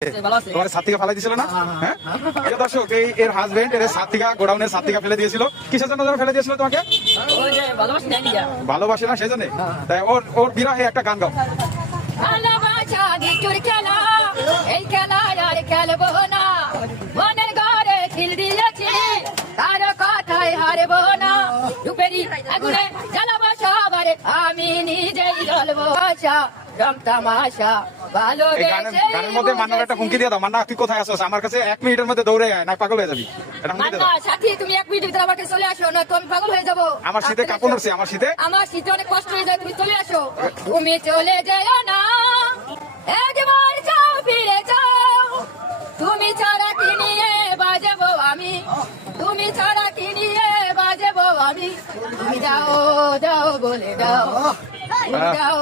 তোমার ছাদ থেকে ফেলাই দিছিল না? হ্যাঁ দর্শক, এর হাজবেন্ড এর ছাদ থেকে, গোডাউনের ছাদ থেকে ফেলে দিয়েছিল। কিসের জন্য ফেলে দিয়েছিল তোমাকে? ভালোবাসে না সেজন্য। তাই ওর বিরহে একটা গান গাও। ভালোবাসা গিটুর খেলা, এই খেলা আর খেলবো না, মনের ঘরে খিল দিয়েছি, তার কথায় হারবো না, রূপেরই আগুনে জ্বালাবো সবারে, আমি নিজেই জ্বলবো আশা, রং তামাশা গানের মধ্যে মান্নার একটা হুমকি দিয়ে দাও। মান্না, তুই কোথায় আসছ? আমার কাছে 1 মিনিটের মধ্যে দৌড়ে আয়, না পাগল হয়ে যাবি। এটা হুমকি দিয়ে দাও। সাথী, তুমি 1 মিনিটের ভিতরে আমার কাছে চলে আসো, না তো আমি পাগল হয়ে যাবো। আমার শীতে কাপড় উঠছে, আমার শীতে অনেক কষ্ট হয়ে যায়, তুমি চলে আসো। তুমি চলে যেও না, একবার যাও, ফিরে যাও, তুমি ছাড়া কি নিয়ে বাজাবো আমি, তুমি ছাড়া কি নিয়ে বাজাবো আমি, তুমি যাও যাও বলে যাও, তুমি যাও।